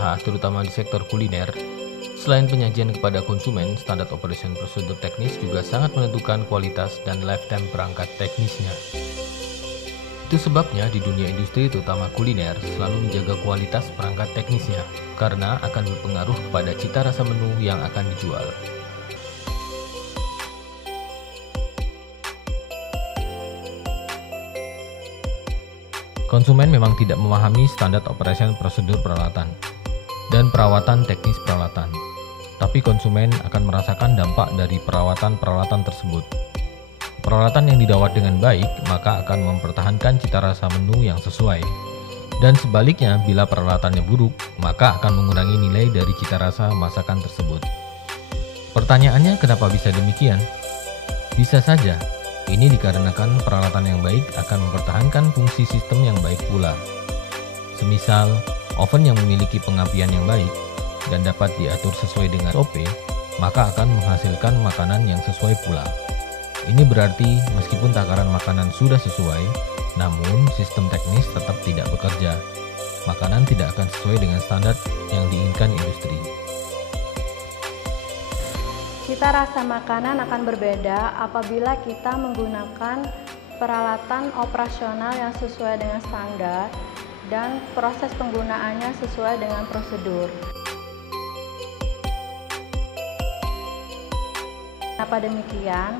usaha, terutama di sektor kuliner, selain penyajian kepada konsumen, standar operation prosedur teknis juga sangat menentukan kualitas dan lifetime perangkat teknisnya. Itu sebabnya di dunia industri terutama kuliner selalu menjaga kualitas perangkat teknisnya karena akan berpengaruh kepada cita rasa menu yang akan dijual. Konsumen memang tidak memahami standar operation prosedur peralatan dan perawatan teknis peralatan, tapi konsumen akan merasakan dampak dari perawatan-peralatan tersebut. Peralatan yang dirawat dengan baik maka akan mempertahankan cita rasa menu yang sesuai. Dan sebaliknya, bila peralatannya buruk, maka akan mengurangi nilai dari cita rasa masakan tersebut. Pertanyaannya, kenapa bisa demikian? Bisa saja, ini dikarenakan peralatan yang baik akan mempertahankan fungsi sistem yang baik pula. Semisal, oven yang memiliki pengapian yang baik dan dapat diatur sesuai dengan SOP, maka akan menghasilkan makanan yang sesuai pula. Ini berarti meskipun takaran makanan sudah sesuai, namun sistem teknis tetap tidak bekerja. Makanan tidak akan sesuai dengan standar yang diinginkan industri. Cita rasa makanan akan berbeda apabila kita menggunakan peralatan operasional yang sesuai dengan standar dan proses penggunaannya sesuai dengan prosedur. Kenapa demikian?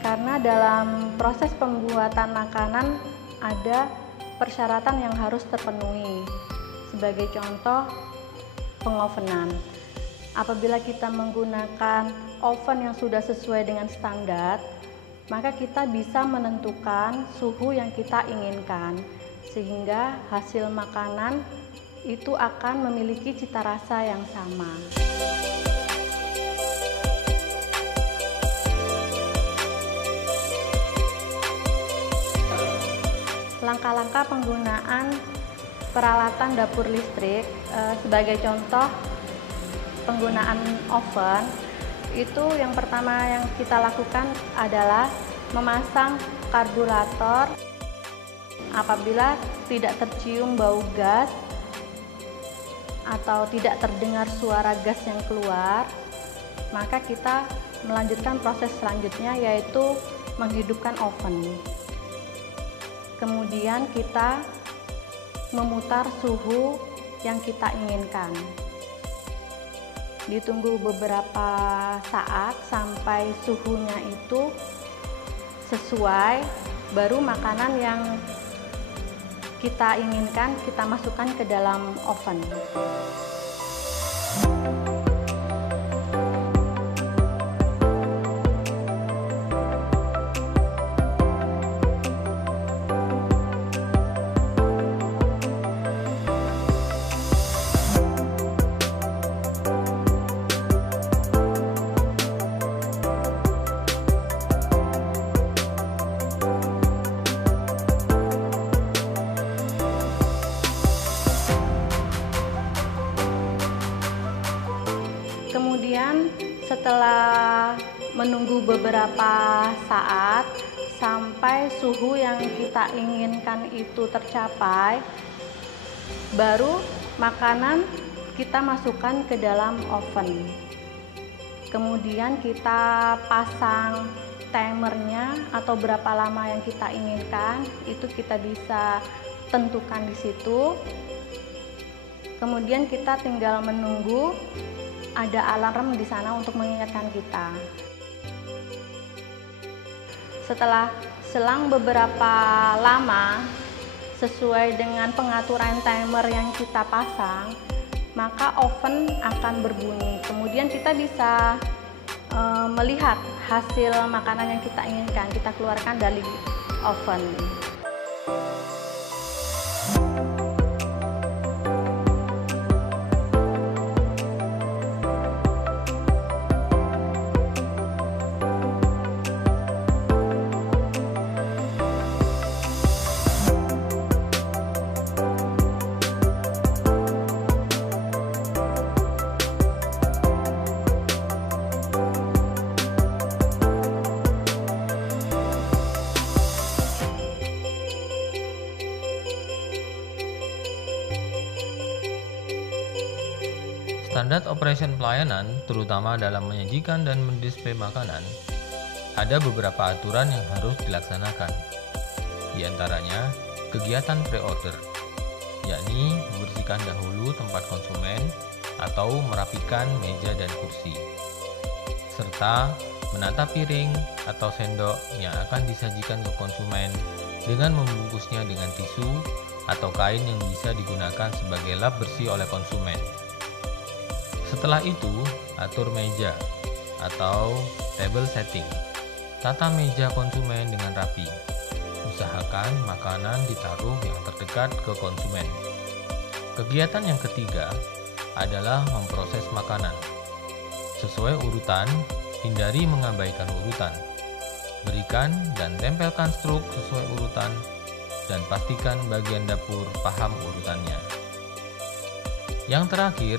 Karena dalam proses pembuatan makanan ada persyaratan yang harus terpenuhi. Sebagai contoh, pengovenan. Apabila kita menggunakan oven yang sudah sesuai dengan standar, maka kita bisa menentukan suhu yang kita inginkan, sehingga hasil makanan itu akan memiliki cita rasa yang sama. Langkah-langkah penggunaan peralatan dapur listrik, sebagai contoh penggunaan oven, itu yang pertama yang kita lakukan adalah memasang karburator. Apabila tidak tercium bau gas atau tidak terdengar suara gas yang keluar, maka kita melanjutkan proses selanjutnya, yaitu menghidupkan oven. Kemudian kita memutar suhu yang kita inginkan. Ditunggu beberapa saat sampai suhunya itu sesuai, baru makanan yang kita inginkan kita masukkan ke dalam oven. Kemudian setelah menunggu beberapa saat sampai suhu yang kita inginkan itu tercapai, baru makanan kita masukkan ke dalam oven. Kemudian kita pasang timernya atau berapa lama yang kita inginkan, itu kita bisa tentukan di situ. Kemudian kita tinggal menunggu. Ada alarm di sana untuk mengingatkan kita. Setelah selang beberapa lama, sesuai dengan pengaturan timer yang kita pasang, maka oven akan berbunyi. Kemudian kita bisa melihat hasil makanan yang kita inginkan, kita keluarkan dari oven. Standar operation pelayanan, terutama dalam menyajikan dan mendisplay makanan, ada beberapa aturan yang harus dilaksanakan. Di antaranya, kegiatan pre-order, yakni membersihkan dahulu tempat konsumen atau merapikan meja dan kursi, serta menata piring atau sendok yang akan disajikan ke konsumen dengan membungkusnya dengan tisu atau kain yang bisa digunakan sebagai lap bersih oleh konsumen. Setelah itu, atur meja atau table setting. Tata meja konsumen dengan rapi. Usahakan makanan ditaruh yang terdekat ke konsumen. Kegiatan yang ketiga adalah memproses makanan. Sesuai urutan, hindari mengabaikan urutan. Berikan dan tempelkan struk sesuai urutan dan pastikan bagian dapur paham urutannya. Yang terakhir,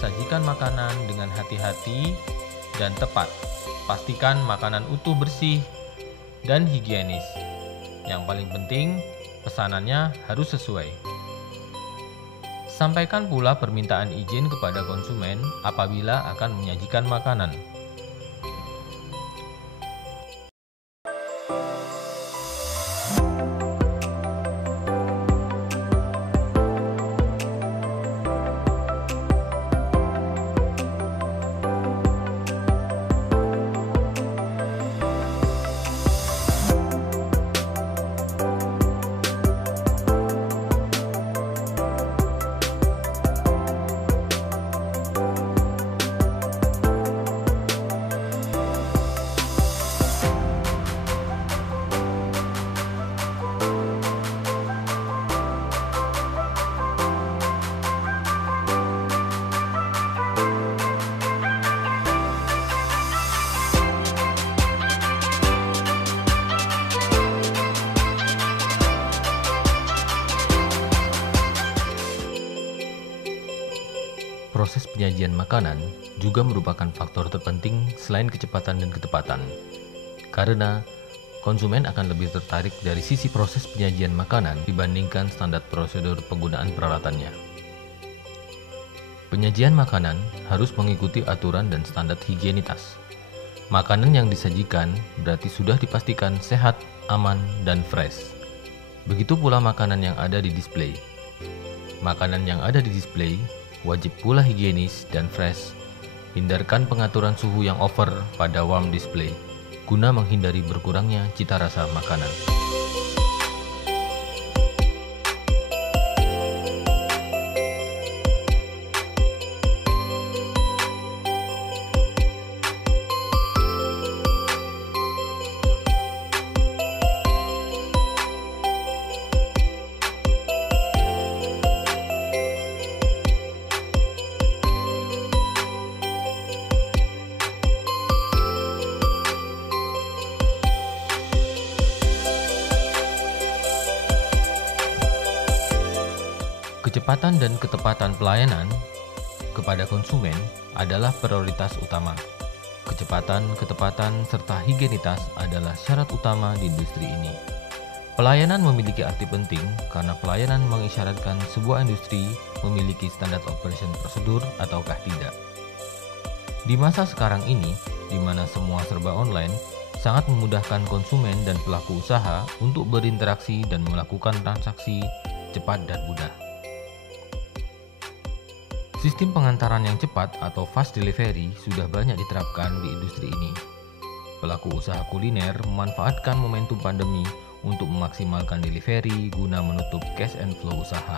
sajikan makanan dengan hati-hati dan tepat. Pastikan makanan utuh, bersih, dan higienis. Yang paling penting, pesanannya harus sesuai. Sampaikan pula permintaan izin kepada konsumen apabila akan menyajikan makanan. Proses penyajian makanan juga merupakan faktor terpenting selain kecepatan dan ketepatan, karena konsumen akan lebih tertarik dari sisi proses penyajian makanan dibandingkan standar prosedur penggunaan peralatannya. Penyajian makanan harus mengikuti aturan dan standar higienitas. Makanan yang disajikan berarti sudah dipastikan sehat, aman, dan fresh. Begitu pula makanan yang ada di display. Makanan yang ada di display wajib pula higienis dan fresh. Hindarkan pengaturan suhu yang over pada warm display, guna menghindari berkurangnya cita rasa makanan. Kecepatan dan ketepatan pelayanan kepada konsumen adalah prioritas utama. Kecepatan, ketepatan, serta higienitas adalah syarat utama di industri ini. Pelayanan memiliki arti penting karena pelayanan mengisyaratkan sebuah industri memiliki standar operation prosedur ataukah tidak. Di masa sekarang ini, di mana semua serba online, sangat memudahkan konsumen dan pelaku usaha untuk berinteraksi dan melakukan transaksi cepat dan mudah. Sistem pengantaran yang cepat atau fast delivery sudah banyak diterapkan di industri ini. Pelaku usaha kuliner memanfaatkan momentum pandemi untuk memaksimalkan delivery guna menutup cash and flow usaha.